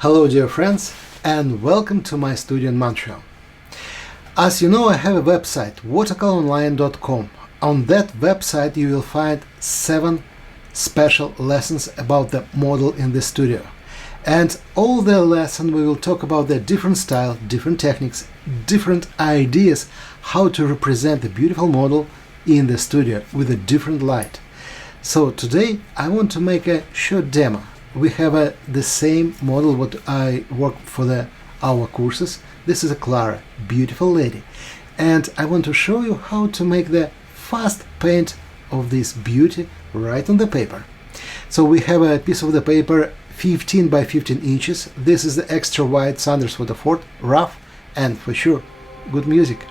Hello, dear friends, and welcome to my studio in Montreal. As you know, I have a website, watercoloronline.com. On that website, you will find 7 special lessons about the model in the studio. And all the lesson we will talk about the different style, different techniques, different ideas how to represent the beautiful model in the studio with a different light. So today I want to make a short demo. We have the same model what I work for our courses. This is a Clara, beautiful lady, and I want to show you how to make the fast paint of this beauty right on the paper. So we have a piece of the paper 15 by 15 inches. This is the extra wide Sanders Waterford, rough and for sure good music.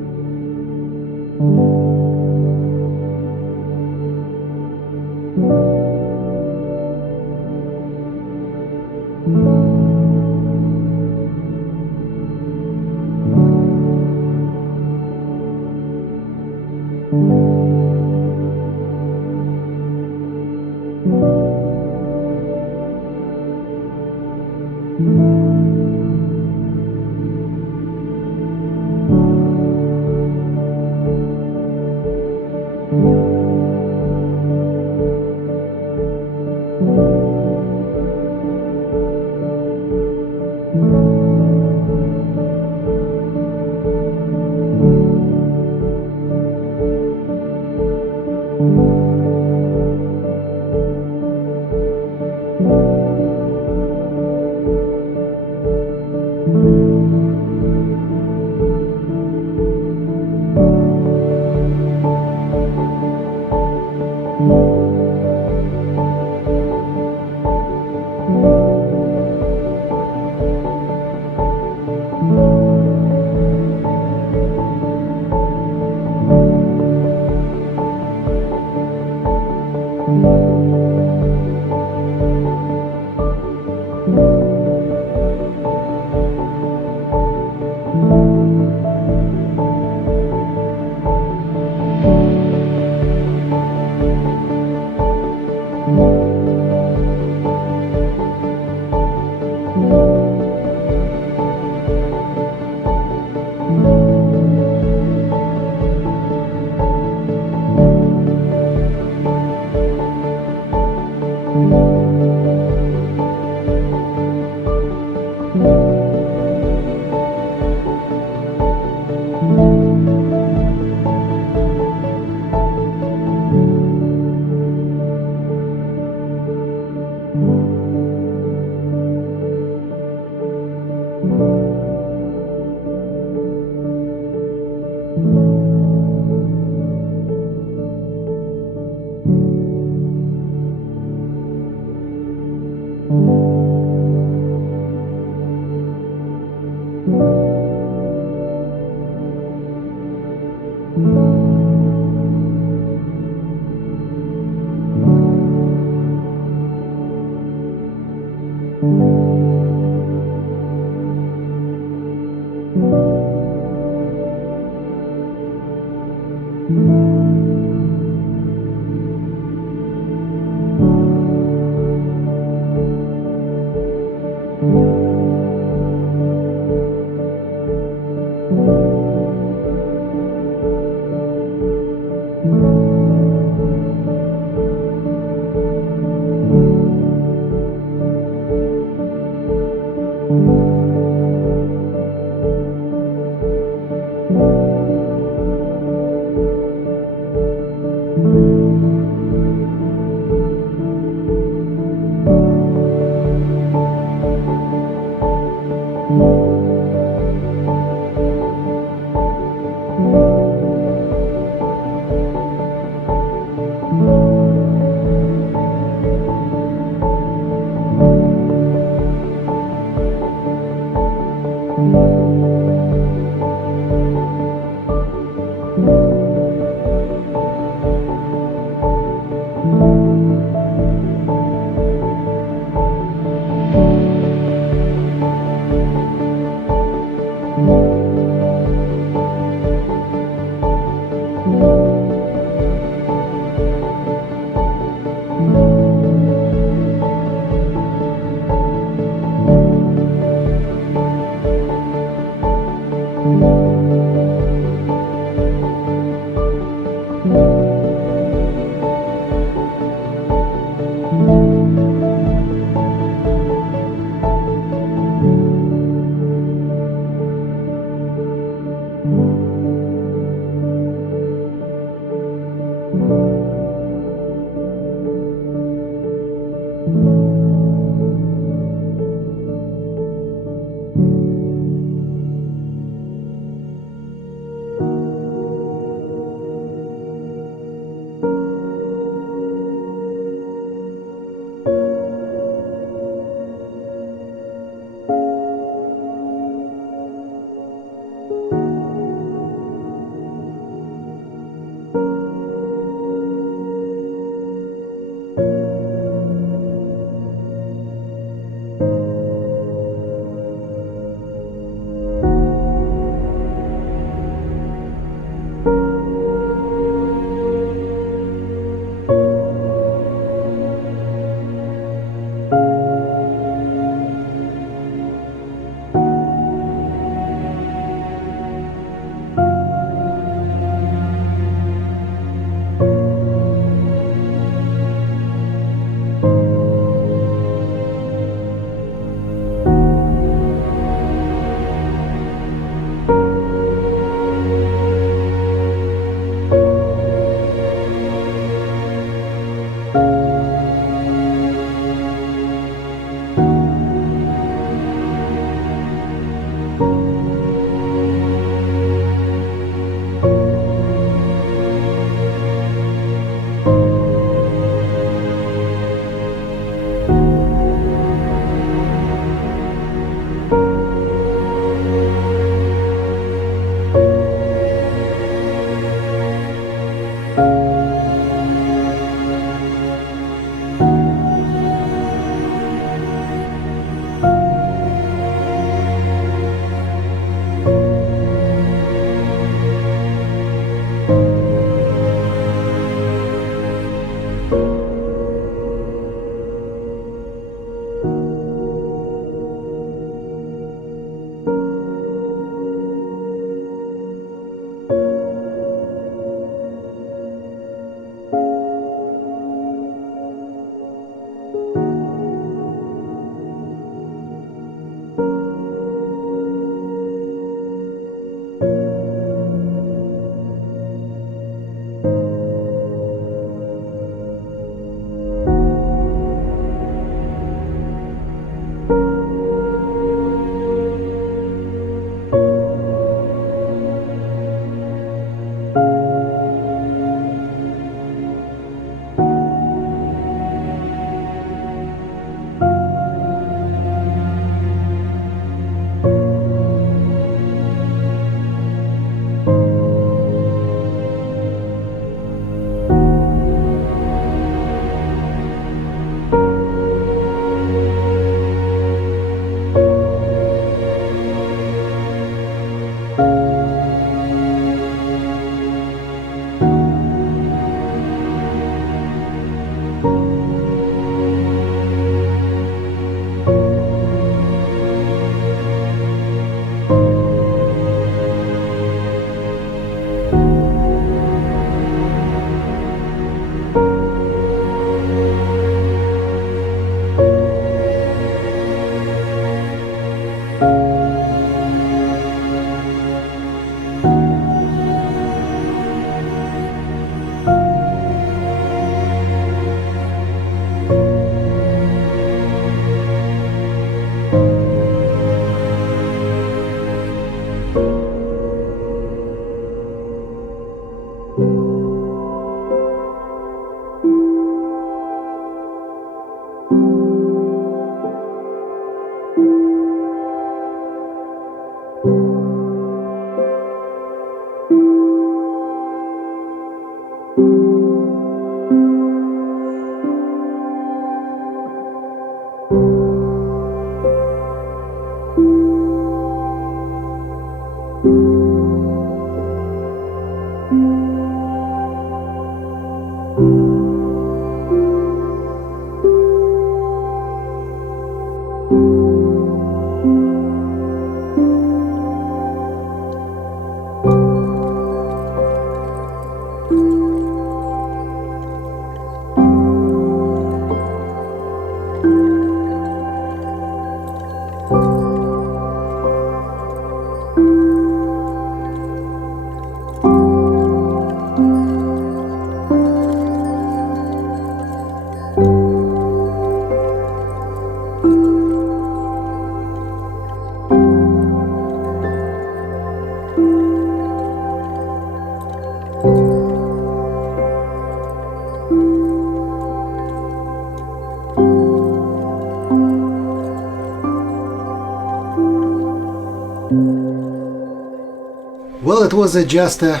that was just a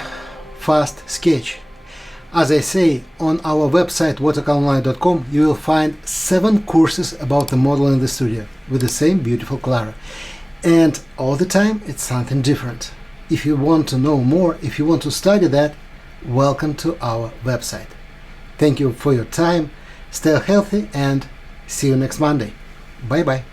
fast sketch. As I say, on our website watercoloronline.com you will find 7 courses about the model in the studio with the same beautiful Clara. And all the time it's something different. If you want to know more, if you want to study that, welcome to our website. Thank you for your time, stay healthy, and see you next Monday. Bye bye.